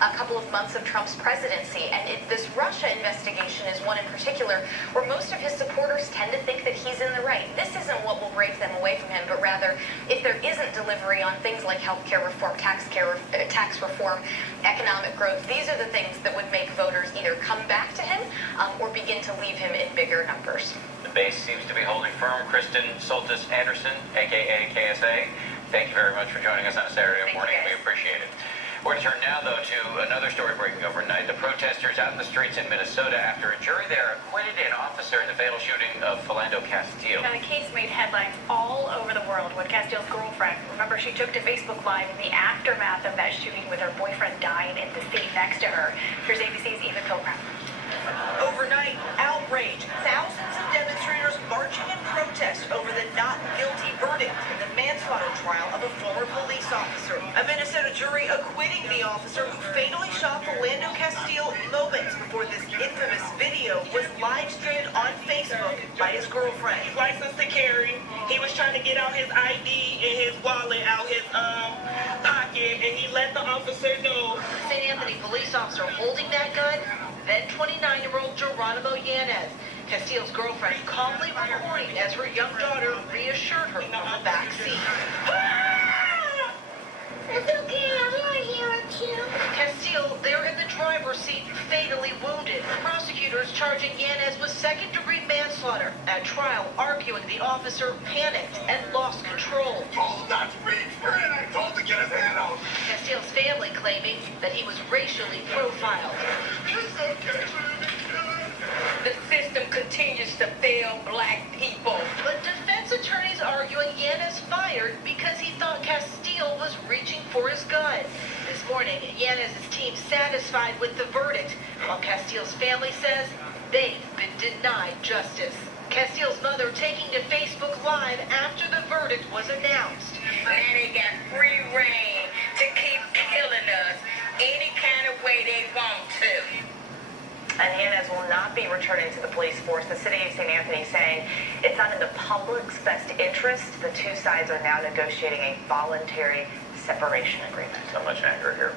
a couple of months of Trump's presidency. And this Russia investigation is one in particular where most of his supporters tend to think that he's in the right. This isn't what will break them away from him, but rather if there isn't delivery on things like health care reform, tax reform, economic growth, these are the things that would make voters either come back to him or begin to leave him in bigger numbers. The base seems to be holding firm. Kristen Soltis Anderson, a.k.a. KSA, thank you very much for joining us on a Saturday morning. We appreciate it. We're going to turn now, though, to another story breaking overnight. The protesters out in the streets in Minnesota after a jury there acquitted an officer in the fatal shooting of Philando Castile. Now, the case made headlines all over the world when Castile's girlfriend, remember, she took to Facebook Live in the aftermath of that shooting with her boyfriend dying in the seat next to her. Here's ABC's Eva Pilgrim. Overnight, outrage. Thousands of demonstrators marching in protest over the not guilty verdict in the manslaughter trial of a former police officer. A Minnesota jury acquitting the officer who fatally shot Philando Castile moments before this infamous video was live streamed on Facebook by his girlfriend. He's licensed to carry. He was trying to get out his ID and his wallet out his pocket, and he let the officer know. St. Anthony police officer holding that gun, then 29-year-old Geronimo Yanez. Castile's girlfriend calmly recording as her young daughter reassured her from the back seat. It's okay, I'm right here with you. Castile, there in the driver's seat, fatally wounded. Prosecutors charging Yanez with second-degree manslaughter. At trial, arguing the officer panicked and lost control. Told not to reach for it. I told to get his hand out. Castile's family claiming that he was racially profiled. It's okay. The system continues to fail black people. But defense attorneys arguing Yanez fired because he thought Castile was reaching for his gun. This morning, Yanez's team satisfied with the verdict, while Castile's family says they've been denied justice. Castile's mother taking to Facebook Live after the verdict was announced. And they got free reign to keep killing us any kind of way they want to. And Yanez will not be returning to the police force. The city of St. Anthony saying it's not in the public's best interest. The two sides are now negotiating a voluntary separation agreement. So much anger here.